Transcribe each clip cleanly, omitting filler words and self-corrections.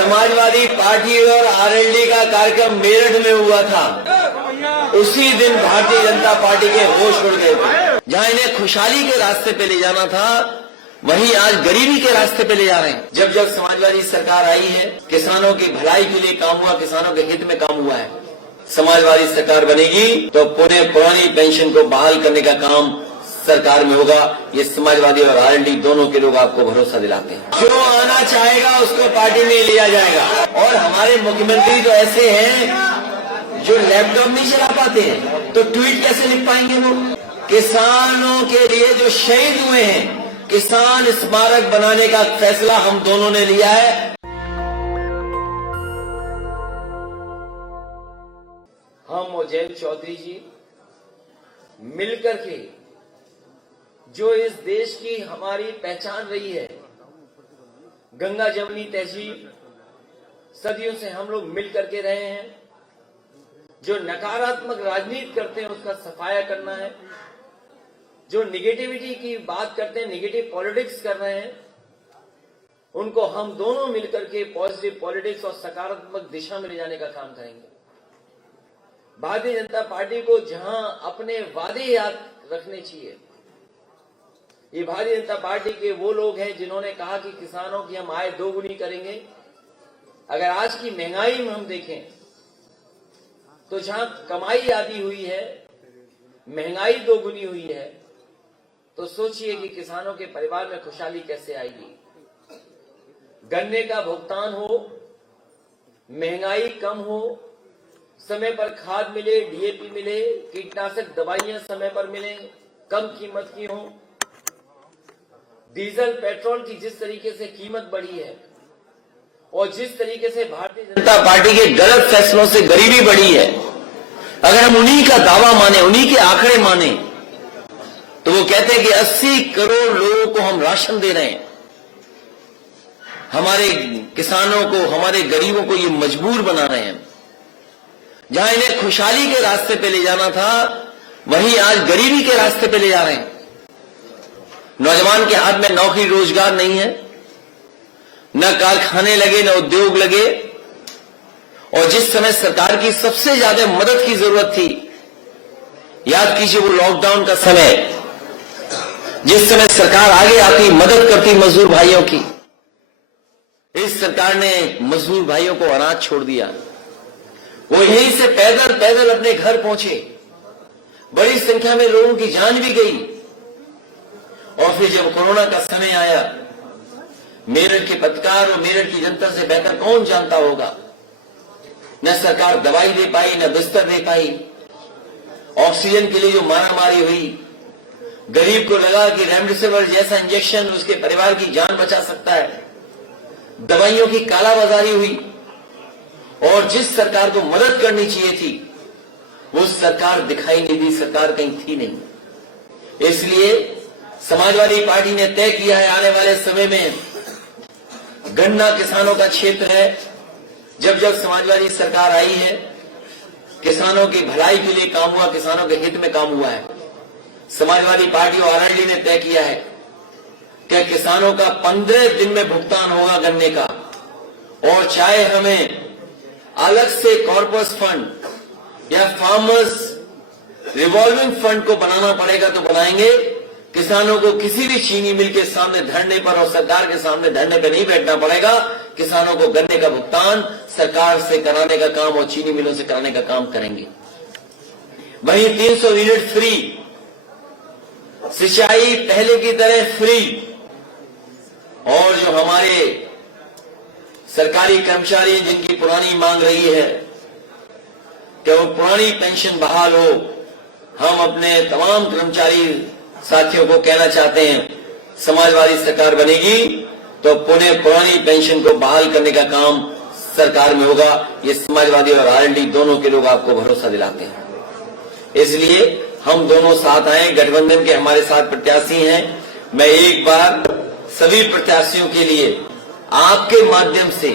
Samajwadi party और RLD का कार्यक्रम मेरठ में हुआ था, उसी दिन भारतीय जनता पार्टी के होश उड़ गए थे। जहां इन्हें खुशहाली के रास्ते पे ले जाना था, वहीं आज गरीबी के रास्ते पे ले जा रहे हैं। जब जब समाजवादी सरकार आई है, किसानों की भलाई के लिए काम हुआ, किसानों के हित में काम हुआ है। समाजवादी सरकार बनेगी तो पुरानी पेंशन को बहाल करने का काम सरकार में होगा। ये समाजवादी और आरएलडी दोनों के लोग आपको भरोसा दिलाते हैं। जो आना चाहेगा उसको पार्टी में लिया जाएगा। और हमारे मुख्यमंत्री तो ऐसे हैं जो लैपटॉप नहीं चला पाते हैं, तो ट्वीट कैसे लिख पाएंगे वो? किसानों के लिए जो शहीद हुए हैं, किसान स्मारक बनाने का फैसला हम दोनों ने लिया है। हम और जयंत चौधरी जी मिलकर के जो इस देश की हमारी पहचान रही है, गंगा जमुनी तहजीब, सदियों से हम लोग मिलकर के रहे हैं। जो नकारात्मक राजनीति करते हैं उसका सफाया करना है, जो निगेटिविटी की बात करते हैं, निगेटिव पॉलिटिक्स कर रहे हैं, उनको हम दोनों मिलकर के पॉजिटिव पॉलिटिक्स और सकारात्मक दिशा में ले जाने का काम करेंगे। भारतीय जनता पार्टी को जहां अपने वादे याद रखने चाहिए, ये भारतीय जनता पार्टी के वो लोग हैं जिन्होंने कहा कि किसानों की हम आय दोगुनी करेंगे। अगर आज की महंगाई में हम देखें तो जहां कमाई आधी हुई है, महंगाई दोगुनी हुई है, तो सोचिए कि किसानों के परिवार में खुशहाली कैसे आएगी। गन्ने का भुगतान हो, महंगाई कम हो, समय पर खाद मिले, डीएपी मिले, कीटनाशक दवाइयां समय पर मिले, कम कीमत की हो। डीजल पेट्रोल की जिस तरीके से कीमत बढ़ी है और जिस तरीके से भारतीय जनता पार्टी के गलत फैसलों से गरीबी बढ़ी है, अगर हम उन्हीं का दावा माने, उन्हीं के आंकड़े माने, तो वो कहते हैं कि 80 करोड़ लोगों को हम राशन दे रहे हैं। हमारे किसानों को, हमारे गरीबों को ये मजबूर बना रहे हैं। जहां इन्हें खुशहाली के रास्ते पे ले जाना था, वहीं आज गरीबी के रास्ते पे ले जा रहे हैं। नौजवान के हाथ में नौकरी रोजगार नहीं है, न कारखाने लगे, न उद्योग लगे। और जिस समय सरकार की सबसे ज्यादा मदद की जरूरत थी, याद कीजिए वो लॉकडाउन का समय, जिस समय सरकार आगे आती, मदद करती मजदूर भाइयों की, इस सरकार ने मजदूर भाइयों को अनाज छोड़ दिया। वो यहीं से पैदल पैदल अपने घर पहुंचे, बड़ी संख्या में लोगों की जान भी गई। और फिर जब कोरोना का समय आया, मेरठ के पत्रकार और मेरठ की जनता से बेहतर कौन जानता होगा, न सरकार दवाई दे पाई, न बिस्तर दे पाई। ऑक्सीजन के लिए जो मारामारी हुई, गरीब को लगा कि रेमडेसिविर जैसा इंजेक्शन उसके परिवार की जान बचा सकता है, दवाइयों की कालाबाजारी हुई। और जिस सरकार को मदद करनी चाहिए थी, वो सरकार दिखाई नहीं दी, सरकार कहीं थी नहीं। इसलिए समाजवादी पार्टी ने तय किया है, आने वाले समय में गन्ना किसानों का क्षेत्र है। जब जब समाजवादी सरकार आई है, किसानों की भलाई के लिए काम हुआ, किसानों के हित में काम हुआ है। समाजवादी पार्टी और आरएलडी ने तय किया है कि किसानों का 15 दिन में भुगतान होगा गन्ने का। और चाहे हमें अलग से कॉर्पस फंड या फार्मर्स रिवॉल्विंग फंड को बनाना पड़ेगा तो बनाएंगे। किसानों को किसी भी चीनी मिल के सामने धरने पर और सरकार के सामने धरने पर नहीं बैठना पड़ेगा। किसानों को गन्ने का भुगतान सरकार से कराने का काम और चीनी मिलों से कराने का काम करेंगे। वहीं 300 यूनिट फ्री, सिंचाई पहले की तरह फ्री। और जो हमारे सरकारी कर्मचारी जिनकी पुरानी मांग रही है कि वो पुरानी पेंशन बहाल हो, हम अपने तमाम कर्मचारी साथियों को कहना चाहते हैं, समाजवादी सरकार बनेगी तो पुरानी पेंशन को बहाल करने का काम सरकार में होगा। ये समाजवादी और आरएलडी दोनों के लोग आपको भरोसा दिलाते हैं। इसलिए हम दोनों साथ आए, गठबंधन के हमारे साथ प्रत्याशी हैं। मैं एक बार सभी प्रत्याशियों के लिए आपके माध्यम से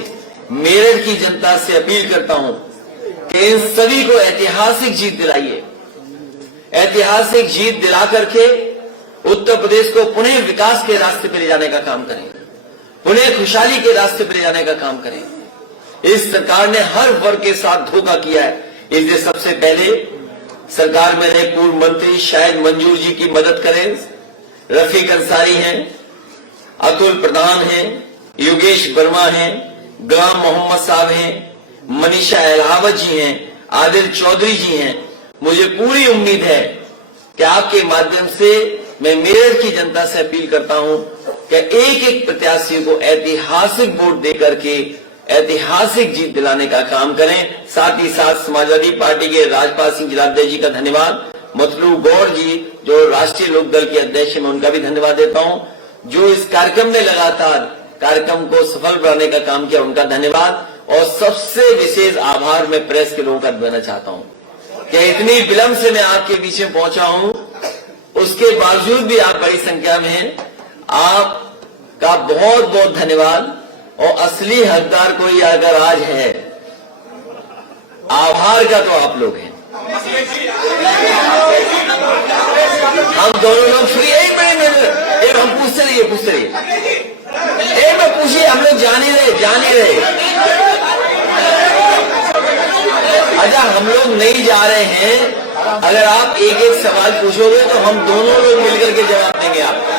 मेरठ की जनता से अपील करता हूं कि इन सभी को ऐतिहासिक जीत दिलाइए। ऐतिहासिक जीत दिला करके उत्तर प्रदेश को पुनः विकास के रास्ते पर ले जाने का काम करें, पुनः खुशहाली के रास्ते पर ले जाने का काम करें। इस सरकार ने हर वर्ग के साथ धोखा किया है। इसलिए सबसे पहले सरकार में रहे पूर्व मंत्री शायद मंजूर जी की मदद करें। रफीक अंसारी हैं, अतुल प्रधान हैं, योगेश वर्मा हैं, गुलाम मोहम्मद साहब हैं, मनीषा अहलावत जी हैं, आदिल चौधरी जी हैं। मुझे पूरी उम्मीद है कि आपके माध्यम से मैं मेरठ की जनता से अपील करता हूं कि एक एक प्रत्याशी को ऐतिहासिक वोट देकर के ऐतिहासिक जीत दिलाने का काम करें। साथ ही साथ समाजवादी पार्टी के राजपाल सिंह जिलाध्यक्ष जी का धन्यवाद, मतलू गौर जी जो राष्ट्रीय लोकदल के अध्यक्ष हैं, मैं उनका भी धन्यवाद देता हूं। जो इस कार्यक्रम में लगातार कार्यक्रम को सफल बनाने का काम किया, उनका धन्यवाद। और सबसे विशेष आभार मैं प्रेस के लोगों का देना चाहता हूं कि इतनी विलंब से मैं आपके बीच में पहुंचा हूं, उसके बावजूद भी आप बड़ी संख्या में हैं। आपका बहुत बहुत धन्यवाद। और असली हकदार कोई अगर आज है आभार का, तो आप लोग हैं। हम दोनों लोग फ्री। एक मिनट हम पूछते रहिए एक मिनट पूछिए, हम लोग जान ही रहे। अच्छा, हम लोग नहीं जा रहे हैं। अगर आप एक एक सवाल पूछोगे तो हम दोनों लोग मिलकर के जवाब देंगे आपको।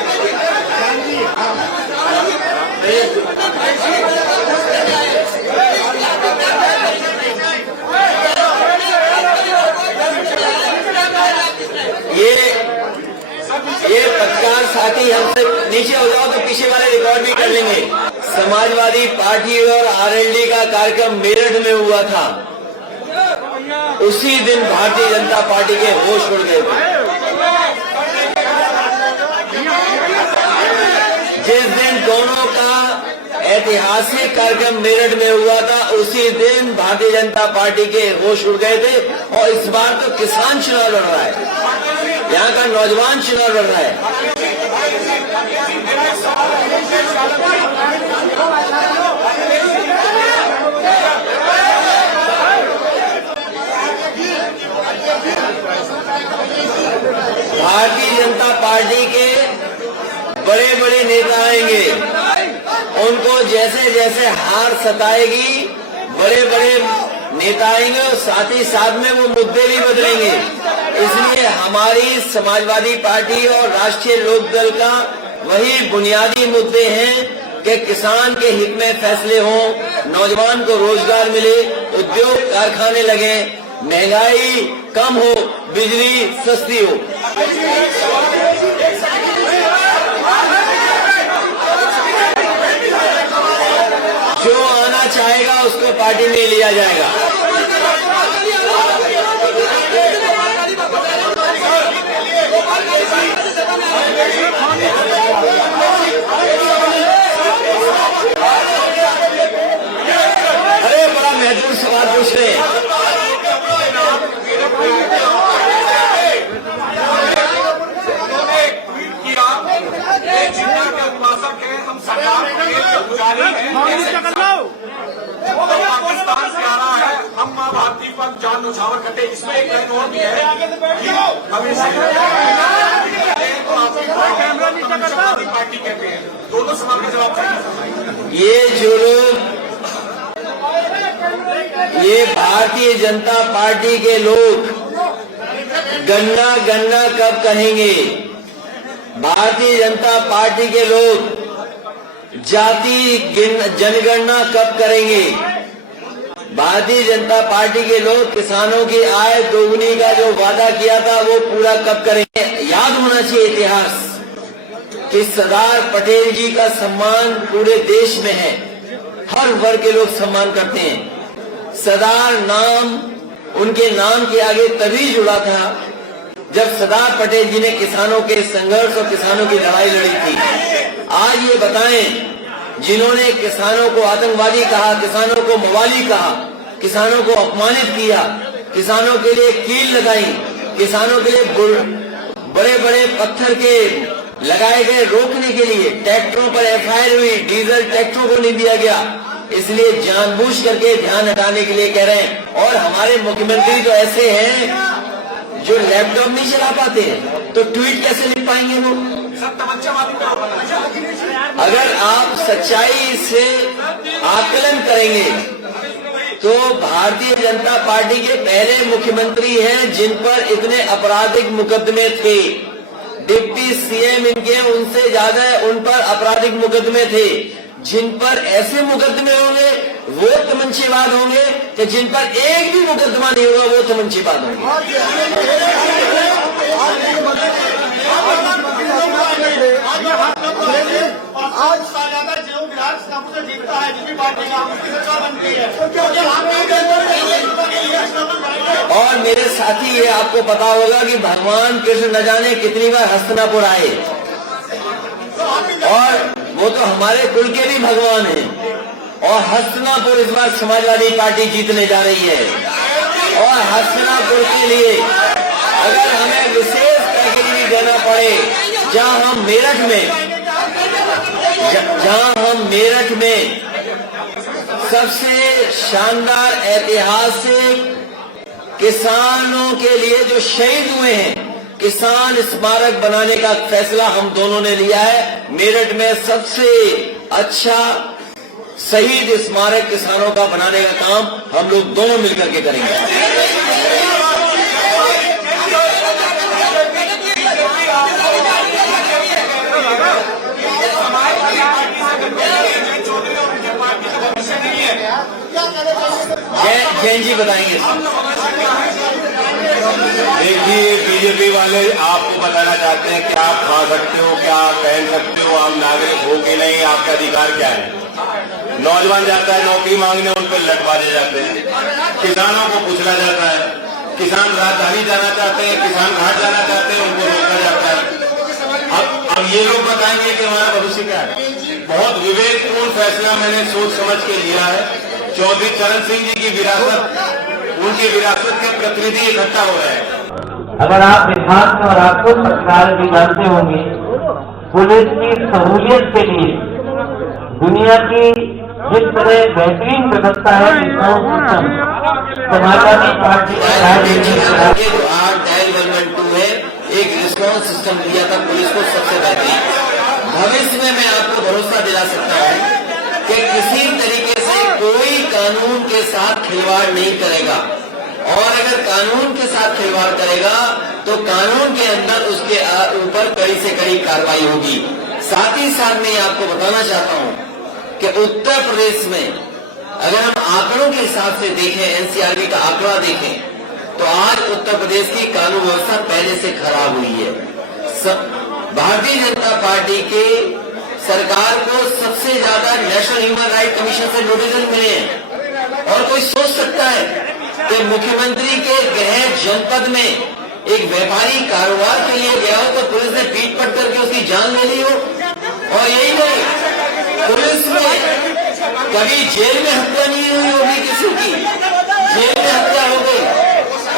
ये पत्रकार साथी हमसे नीचे हो जाओ तो पीछे वाले रिकॉर्ड भी कर लेंगे। समाजवादी पार्टी और आरएलडी का कार्यक्रम मेरठ में हुआ था। उसी दिन भारतीय जनता पार्टी के होश उड़ गए थे। जिस दिन दोनों का ऐतिहासिक कार्यक्रम मेरठ में हुआ था, उसी दिन भारतीय जनता पार्टी के होश उड़ गए थे। और इस बार तो किसान चुनाव लड़ रहा है, यहाँ का नौजवान चुनाव लड़ रहा है। भारतीय जनता पार्टी के बड़े बड़े नेता आएंगे, उनको जैसे जैसे हार सताएगी, बड़े बड़े नेता आएंगे और साथ ही साथ में वो मुद्दे भी बदलेंगे। इसलिए हमारी समाजवादी पार्टी और राष्ट्रीय लोकदल का वही बुनियादी मुद्दे हैं कि किसान के हित में फैसले हों, नौजवान को रोजगार मिले, उद्योग कारखाने लगे, महंगाई कम हो, बिजली सस्ती हो। जो आना चाहेगा उसको पार्टी में लिया जाएगा। अरे बड़ा महत्वपूर्ण सवाल पूछ रहे हैं। हम सरकार पाकिस्तान से आ रहा है, हम मां भारती पर जान न्यौछावर करते। इसमें एक लाइन और भी है, पार्टी कहते हैं। दोनों सवाल का जवाब चाहिए। ये जो लोग, ये भारतीय जनता पार्टी के लोग गन्ना गन्ना कब कहेंगे? भारतीय जनता पार्टी के लोग जाति जनगणना कब करेंगे? भारतीय जनता पार्टी के लोग किसानों की आय दोगुनी का जो वादा किया था वो पूरा कब करेंगे? याद होना चाहिए इतिहास कि सरदार पटेल जी का सम्मान पूरे देश में है, हर वर्ग के लोग सम्मान करते हैं। सरदार नाम उनके नाम के आगे तभी जुड़ा था जब सरदार पटेल जी ने किसानों के संघर्ष और किसानों की लड़ाई लड़ी थी। आज ये बताएं, जिन्होंने किसानों को आतंकवादी कहा, किसानों को मवाली कहा, किसानों को अपमानित किया, किसानों के लिए कील लगाई, किसानों के लिए बड़े बड़े पत्थर के लगाए गए रोकने के लिए, ट्रैक्टरों पर एफआईआर हुई, डीजल ट्रैक्टरों को नहीं दिया गया, इसलिए जानबूझ करके ध्यान हटाने के लिए कह रहे हैं। और हमारे मुख्यमंत्री तो ऐसे हैं जो लैपटॉप नहीं चला पाते हैं, तो ट्वीट कैसे लिख पाएंगे वो? अगर आप सच्चाई से आकलन करेंगे तो भारतीय जनता पार्टी के पहले मुख्यमंत्री हैं जिन पर इतने आपराधिक मुकदमे थे। डिप्टी सीएम इनके उनसे ज्यादा उन पर आपराधिक मुकदमे थे। जिन पर ऐसे मुकदमे होंगे वो तमंचेबाज होंगे कि जिन पर एक भी मुकदमा नहीं होगा वो तमंचेबाज होंगे। और मेरे साथी, ये आपको पता होगा कि भगवान कृष्ण न जाने कितनी बार हस्तिनापुर आए, और वो तो हमारे कुल के भी भगवान हैं। और हस्तिनापुर इस बार समाजवादी पार्टी जीतने जा रही है। और हस्तिनापुर के लिए अगर हमें विशेष कैटेगरी देना पड़े, जहां हम मेरठ में सबसे शानदार ऐतिहासिक किसानों के लिए जो शहीद हुए हैं, किसान स्मारक बनाने का फैसला हम दोनों ने लिया है। मेरठ में सबसे अच्छा शहीद स्मारक किसानों का बनाने का काम हम लोग दोनों मिलकर के करेंगे। जैन जी बताएंगे। देखिए, बीजेपी वाले आपको बताना चाहते हैं कि आप खा सकते हो, क्या पहन सकते हो, आम नागरिक हो कि नहीं, आपका अधिकार क्या है। नौजवान जाता है नौकरी मांगने, उन पर लटवाए जाते हैं। किसानों को कुचला जाता है। किसान राजधानी जाना चाहते हैं, किसान घाट जाना चाहते हैं, उनको रोका जाता है। अब ये लोग बताएंगे कि हमारा भविष्य क्या है। बहुत विवेकपूर्ण फैसला मैंने सोच समझ के लिया है। चौधरी चरण सिंह जी की विरासत, उनकी विरासत के प्रतिनिधि इकट्ठा हो रहे हैं। अगर आप विभाग में और आपको सरकार भी जानते होंगे, पुलिस की सहूलियत के लिए दुनिया की जिस तरह बेहतरीन व्यवस्था है, समाजवादी पार्टी है एक रिस्पॉन्स सिस्टम दिया था पुलिस को सबसे बेहतरीन। भविष्य में मैं आपको भरोसा दिला सकता हूँ कि किसी तरीके से कोई कानून के साथ खिलवाड़ नहीं करेगा, और अगर कानून के साथ खिलवाड़ करेगा तो कानून के अंदर उसके ऊपर कड़ी से कड़ी कार्रवाई होगी। साथ ही साथ मैं आपको बताना चाहता हूं कि उत्तर प्रदेश में अगर हम आंकड़ों के हिसाब से देखें, एनसीआरबी का आंकड़ा देखें, तो आज उत्तर प्रदेश की कानून व्यवस्था पहले से खराब हुई है। भारतीय जनता पार्टी के सरकार को सबसे ज्यादा नेशनल ह्यूमन राइट कमीशन से नोटिस मिले हैं। और कोई सोच सकता है कि मुख्यमंत्री के गृह जनपद में एक व्यापारी कारोबार के लिए गया हो तो पुलिस ने पीट पट करके उसकी जान ले ली हो। और यही नहीं, पुलिस में कभी जेल में हत्या नहीं हुई होगी किसी की, जेल में हत्या हो गई।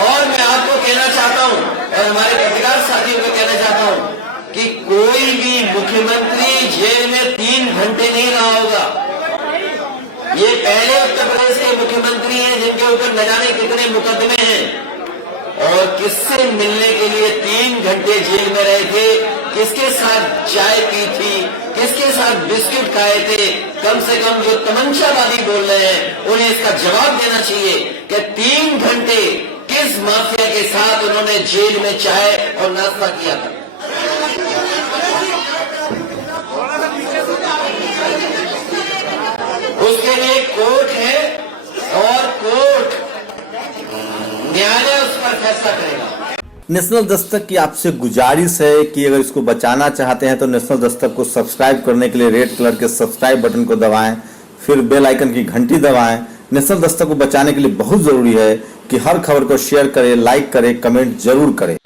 और मैं आपको कहना चाहता हूं और हमारे पत्रकार साथियों को कहना चाहता हूं कि कोई भी मुख्यमंत्री जेल में 3 घंटे नहीं रहा होगा। ये पहले उत्तर प्रदेश के मुख्यमंत्री हैं जिनके ऊपर न जाने कितने मुकदमे हैं, और किससे मिलने के लिए 3 घंटे जेल में रहे थे, किसके साथ चाय पी थी, किसके साथ बिस्किट खाए थे। कम से कम जो तमंचावादी बोल रहे हैं उन्हें इसका जवाब देना चाहिए कि 3 घंटे किस माफिया के साथ उन्होंने जेल में चाय और नाश्ता किया था। उसके लिए कोर्ट है और कोर्ट न्यायालय उस पर फैसला करेगा। नेशनल दस्तक की आपसे गुजारिश है कि अगर इसको बचाना चाहते हैं तो नेशनल दस्तक को सब्सक्राइब करने के लिए रेड कलर के सब्सक्राइब बटन को दबाएं, फिर बेल आइकन की घंटी दबाएं। नेशनल दस्तक को बचाने के लिए बहुत जरूरी है कि हर खबर को शेयर करें, लाइक करें, कमेंट जरूर करें।